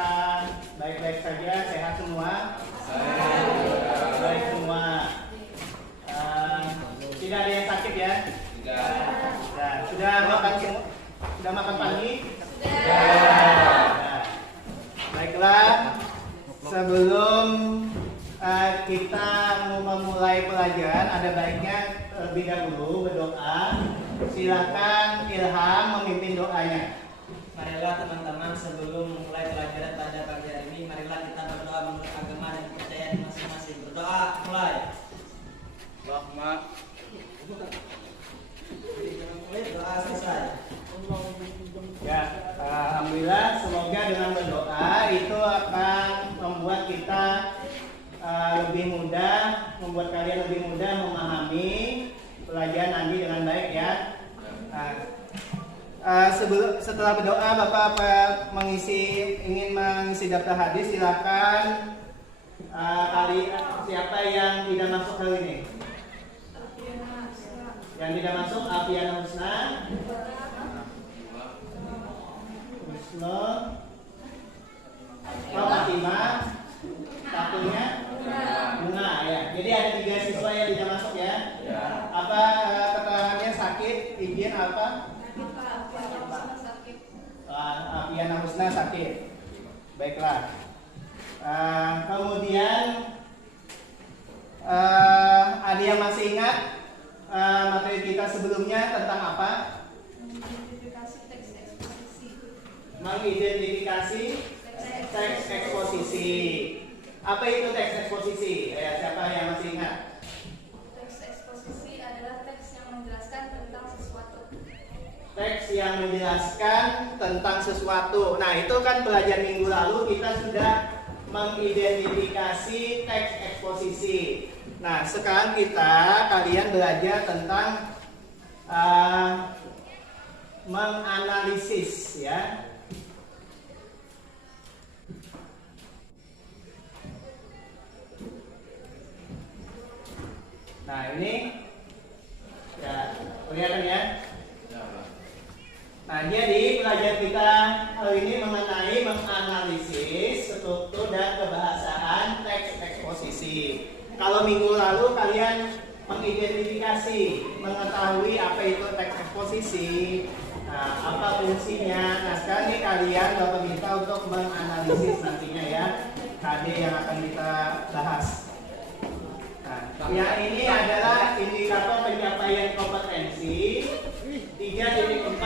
Apakah baik-baik saja, sehat semua? Baik semua. Tidak ada yang sakit ya? Tidak. Sudah makan semua? Sudah makan pagi? Sudah. Baiklah. Sebelum kita mau memulai pelajaran, ada baiknya lebih dahulu berdoa. Silakan Ilham memimpin doanya. Marilah teman-teman, sebelum memulai pelajaran pada pagi hari ini, marilah kita berdoa menurut agama dan kepercayaan masing-masing. Berdoa, mulai. Allahumma. Doa selesai. Ya, alhamdulillah. Semoga dengan berdoa itu akan membuat kita lebih mudah, membuat kalian lebih mudah memahami pelajaran nanti dengan baik ya. Setelah berdoa, Bapak ingin mengisi daftar hadis, silakan. Siapa yang tidak masuk kali ini? Yang tidak masuk, Afiana Husna, Fatimah, satunya Bunga ya. Jadi ada 3 siswa yang tidak masuk ya. Apa keterangannya sakit? Izin apa? Afiana Husna sakit. Baiklah. Kemudian ada yang masih ingat materi kita sebelumnya tentang apa? Mengidentifikasi teks eksposisi. Mengidentifikasi teks eksposisi. Apa itu teks eksposisi? Siapa yang masih ingat? Teks eksposisi adalah teks yang menjelaskan tentang sesuatu. Teks yang menjelaskan tentang sesuatu. Nah, itu kan pelajaran minggu lalu kita sudah mengidentifikasi teks eksposisi. Nah, sekarang kalian belajar tentang menganalisis ya. Nah, ini ya kelihatan ya. Nah, jadi pelajaran kita hari ini mengenai menganalisis struktur dan kebahasaan teks eksposisi. Kalau minggu lalu kalian mengidentifikasi, mengetahui apa itu teks eksposisi, apa fungsinya. Nah, sekarang ini kalian Bapak minta untuk menganalisis nantinya ya. KD yang akan kita bahas. Nah, yang ini adalah indikator pencapaian kompetensi 3.4.1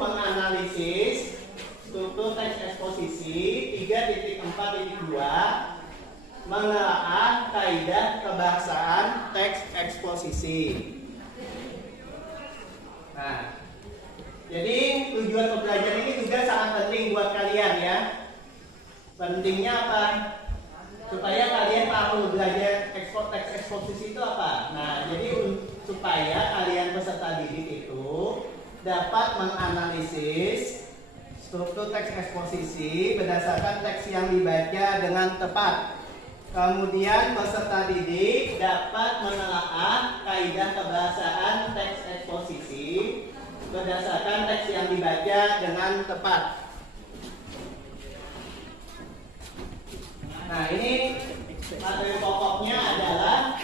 menganalisis struktur teks eksposisi, 3.4.2 menelaah kaidah kebahasaan teks eksposisi. Nah, jadi tujuan pembelajaran ini juga sangat penting buat kalian ya. Pentingnya apa? Supaya kalian tahu belajar teks eksposisi itu apa. Nah, jadi supaya kalian peserta didik itu dapat menganalisis struktur teks eksposisi berdasarkan teks yang dibaca dengan tepat. Kemudian peserta didik dapat menelaah kaidah kebahasaan teks eksposisi berdasarkan teks yang dibaca dengan tepat. Nah, ini materi pokoknya adalah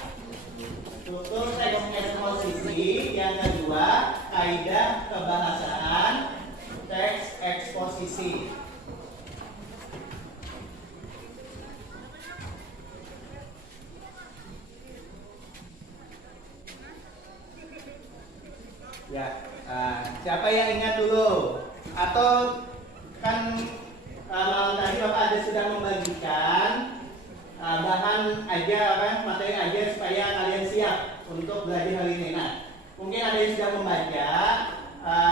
struktur teks eksposisi, yang kedua kaidah kebahasaan teks eksposisi. Ya, siapa yang ingat dulu? Atau kan malam tadi Bapak ada sudah membagikan bahan aja materi aja supaya kalian siap untuk belajar hari ini. Nah, mungkin ada yang sudah membaca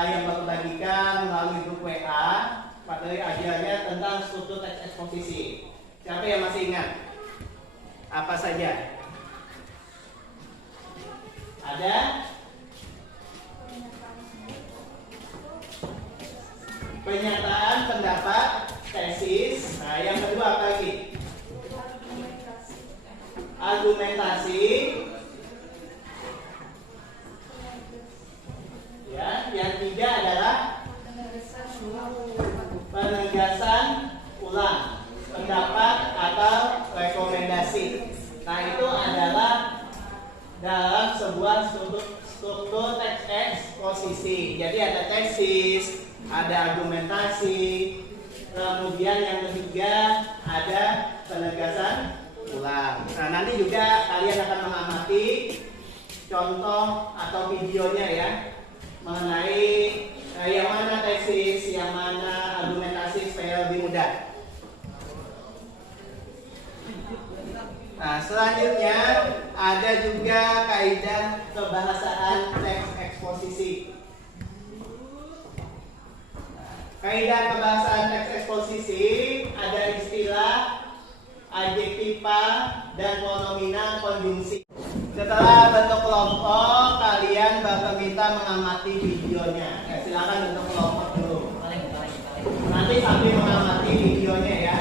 yang Bapak bagikan melalui grup WA materi ajarnya tentang struktur teks eksposisi. Siapa yang masih ingat? Apa saja? Ada? Pernyataan pendapat, tesis. Nah, yang kedua apa lagi? Argumentasi. Ya, yang tiga adalah penegasan eksposisi. Jadi ada tesis, ada argumentasi, kemudian yang ketiga ada penegasan ulang. Nah, nanti juga kalian akan mengamati contoh atau videonya ya mengenai yang mana tesis, yang mana argumentasi supaya lebih mudah. Nah, selanjutnya ada juga kaidah kebahasaan teks eksposisi. Kaidah kebahasaan teks eksposisi ada istilah, adjektiva, dan pronominal konjungsi. Setelah bentuk kelompok, kalian bakal minta mengamati videonya. Ya, silakan bentuk kelompok dulu. Nanti sambil mengamati videonya ya.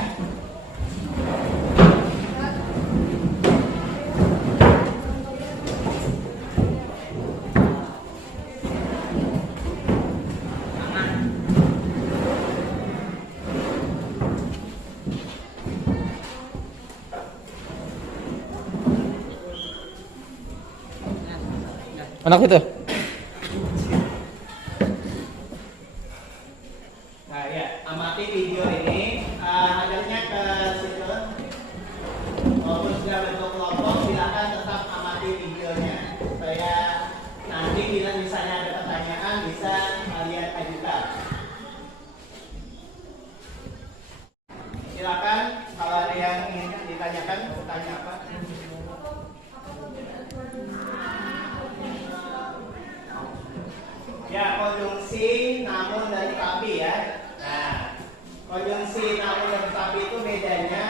Anak itu. Nah ya, amati video ini. Adanya ke situ. Walaupun sudah bentuk kelompok, silakan tetap amati videonya supaya nanti bila misalnya ada pertanyaan bisa kalian ajukan. Silakan kalau ada yang ingin ditanyakan, bertanya apa? Ya, konjungsi namun dan tetapi ya. Nah, konjungsi namun dan tetapi itu bedanya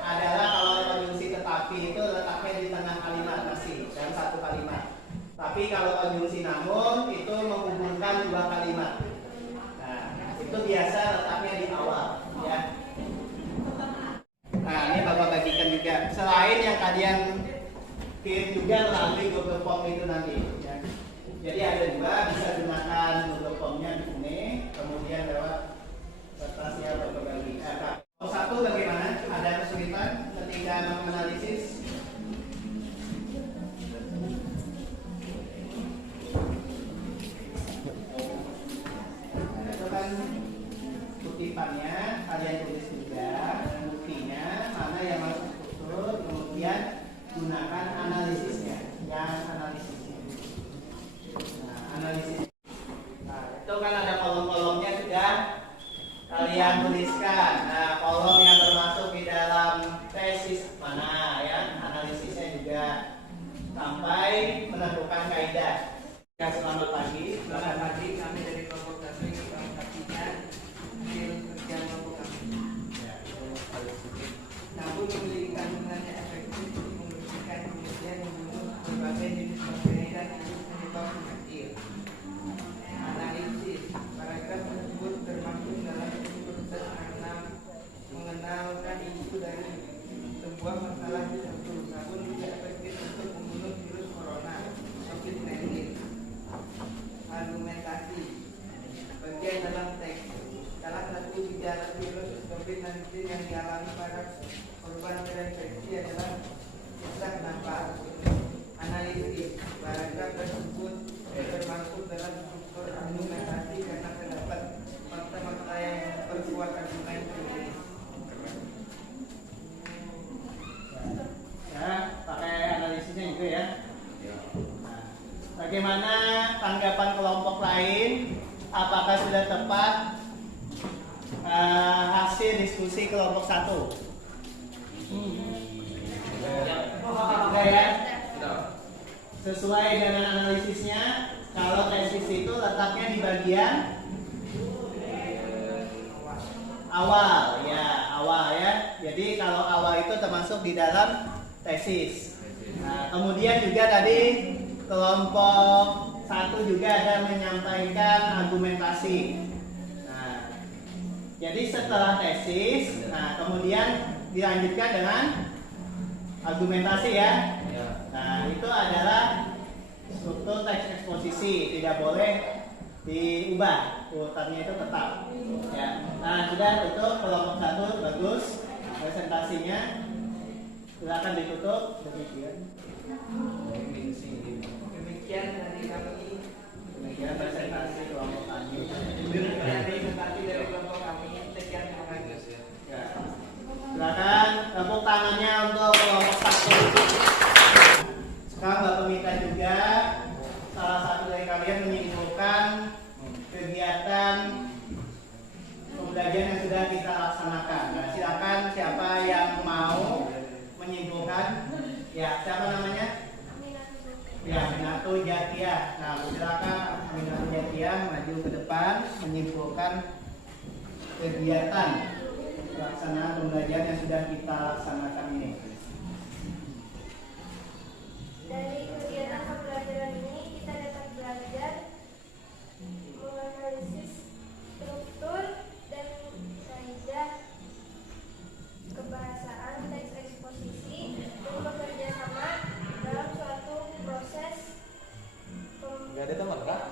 adalah kalau konjungsi tetapi itu letaknya di tengah kalimat masih dalam satu kalimat. Tapi kalau konjungsi namun itu menghubungkan dua kalimat. Nah, itu biasa letaknya di awal ya. Nah, ini Bapak bagikan juga. Selain yang kalian kirim juga melalui Google Form itu nanti ya. Jadi ada dua, bisa gunakan Google Form-nya di sini, kemudian lewat kertas yang Bapak bagi. Satu bagaimana? Ada kesulitan ketika menganalisis? Itu kan kutipannya, kalian tulis juga buktinya, mana yang masuk betul, kemudian gunakan analisisnya, yang analisisnya. Nah, analisis. Nah, itu kan ada kolom-kolomnya sudah kalian tuliskan. Nah, kolom yang termasuk di dalam tesis mana ya? Analisisnya juga sampai menentukan kaidah. Ya, selamat pagi. Selamat pagi, kami dari kelompok satu ini artinya hasil kerja kelompok kami. Namun memiliki kandungan yang efektif untuk membersihkan kemudian membunuh berbagai jenis bakteri dan penyebab penyakit. Analisis paragraf tersebut termasuk dalam proses mengenalkan isu dari sebuah masalah tertentu, namun tidak efektif untuk membunuh virus corona COVID-19. Argumentasi bagian dalam teks. Salah satu gejala virus COVID-19 yang dialami para korban terinfeksi adalah sesak napas. Analisis paragraf tersebut termasuk dalam struktur argumentasi karena terdapat fakta-fakta yang memperkuat argumen tersebut. Ya, pakai analisisnya juga ya. Nah, bagaimana tanggapan kelompok lain? Apakah sudah tepat hasil diskusi kelompok satu? Sudah ya? Sesuai dengan analisisnya, kalau tesis itu letaknya di bagian awal ya. Jadi kalau awal itu termasuk di dalam tesis. Nah, kemudian juga tadi kelompok satu juga ada menyampaikan argumentasi. Nah, jadi setelah tesis, nah kemudian dilanjutkan dengan argumentasi ya. Nah, itu adalah struktur teks eksposisi, tidak boleh diubah, urutannya itu tetap. Ya. Nah, sudah tutup kelompok satu, bagus presentasinya. Silakan ditutup. Demikian. Demikian dari kami Demikian presentasi kelompok kami. Presentasi dari kelompok kami. Sekian, terima kasih. Ya. Silakan tepuk tangannya untuk kelompok satu. Sekarang Bapak minta juga salah satu dari kalian menyimpulkan kegiatan pembelajaran yang sudah kita laksanakan. Nah, silakan siapa yang mau menyimpulkan. Ya, siapa namanya? Ya, Minato Jatia. Nah, silakan Minato Jatia maju ke depan menyimpulkan kegiatan pelaksanaan pembelajaran yang sudah kita laksanakan ini. Dari kegiatan pembelajaran ini kita dapat belajar menganalisis struktur dan kaidah kebahasaan teks eksposisi dan bekerja sama dalam suatu proses pemilihan masalah.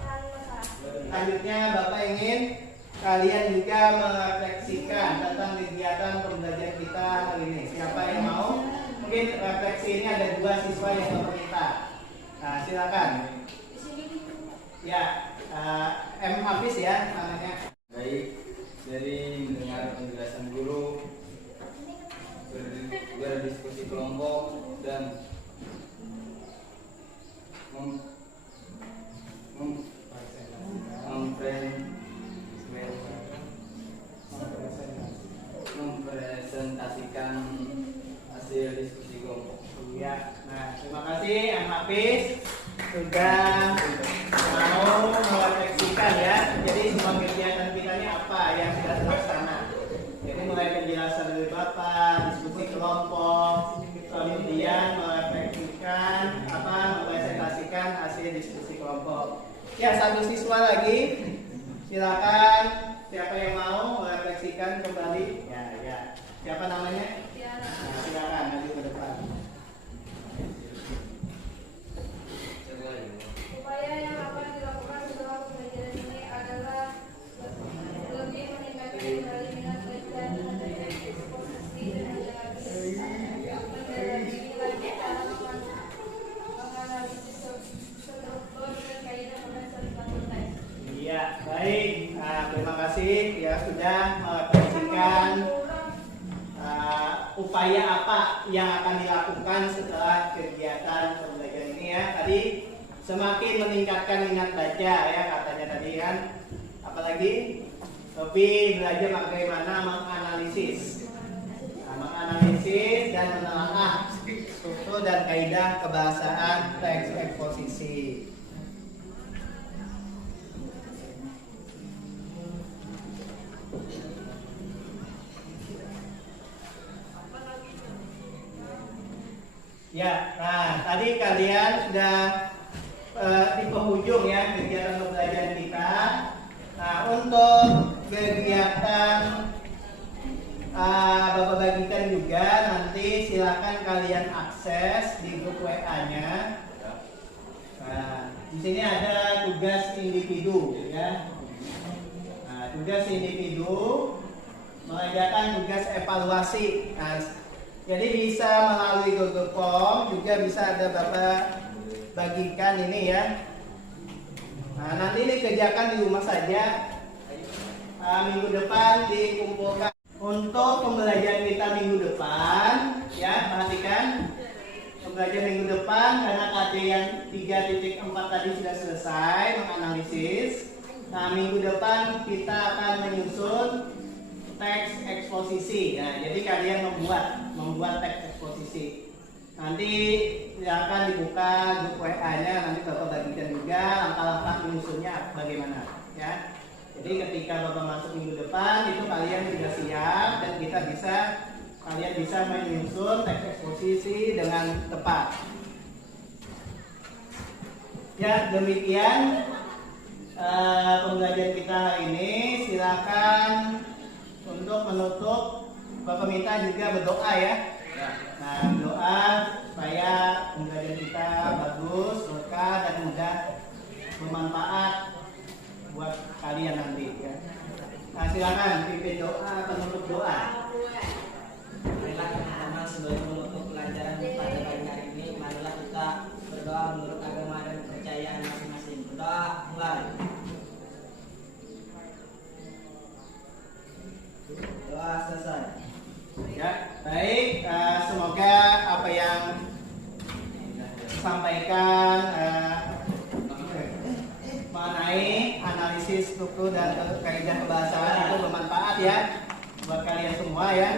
Selanjutnya Bapak ingin kalian juga merefleksikan tentang kegiatan pembelajaran kita hari ini. Siapa yang mau? Mungkin refleksi ini ada 2 siswa yang Bapak minta. Nah, silakan. Ya, M Hafiz ya namanya. Baik, dari mendengar penjelasan guru, berdiskusi kelompok dan mempresentasikan hasil diskusi kelompok. Ya, nah terima kasih M Hafiz sudah mau merefleksikan ya. Jadi semua kegiatan kita ini apa yang sudah terlaksana. Jadi mulai penjelasan dari Bapak, diskusi kelompok, kemudian merefleksikan mempresentasikan hasil diskusi kelompok. Ya, satu siswa lagi. Silakan siapa yang mau merefleksikan kembali. Ya. Siapa namanya? Nah, silakan maju ke depan. Upaya yang akan dilakukan setelah pembelajaran ini adalah lebih meningkatkan kembali minat belajar terhadap teks eksposisi dan mendalami lagi cara menganalisis struktur dan kaidah pembahasan suatu teks. Iya, baik. Nah, terima kasih ya sudah merefleksikan upaya apa yang akan dilakukan setelah kegiatan pembelajaran ini ya. Tadi semakin meningkatkan minat baca ya katanya tadi kan. Apalagi lebih belajar bagaimana menganalisis. Menganalisis dan menelaah struktur dan kaidah kebahasaan teks eksposisi. Ya, nah tadi kalian sudah di penghujung ya kegiatan pembelajaran kita. Nah, untuk kegiatan Bapak bagikan juga nanti silakan kalian akses di grup WA-nya. Nah, di sini ada tugas individu ya. Nah, tugas individu mengerjakan tugas evaluasi. Nah, jadi bisa melalui Google Form, juga bisa ada Bapak bagikan ini ya. Nah, nanti ini kerjakan di rumah saja. Minggu depan dikumpulkan. Untuk pembelajaran kita minggu depan, ya perhatikan. Pembelajaran minggu depan karena KD yang 3.4 tadi sudah selesai menganalisis. Nah, minggu depan kita akan menyusun teks eksposisi. Nah, jadi kalian membuat teks eksposisi. Nanti akan dibuka grup WA-nya, nanti Bapak bagikan juga langkah-langkah menyusunnya bagaimana, ya. Jadi ketika Bapak masuk minggu depan itu kalian sudah siap dan kalian bisa menyusun teks eksposisi dengan tepat. Ya, demikian pembelajaran kita hari ini. Silakan untuk menutup, Bapak minta juga berdoa ya. Nah, doa supaya pembelajaran kita bagus, berkah dan mudah bermanfaat buat kalian nanti ya. Nah, silakan pimpin doa, penutup doa. Marilah teman-teman sebelum menutup pelajaran pada pagi hari ini, marilah kita berdoa menurut agama dan kepercayaan masing-masing. Berdoa mulai. Telah selesai. Ya, baik. Semoga apa yang disampaikan mengenai analisis struktur dan kaidah kebahasaan itu bermanfaat ya buat kalian semua ya.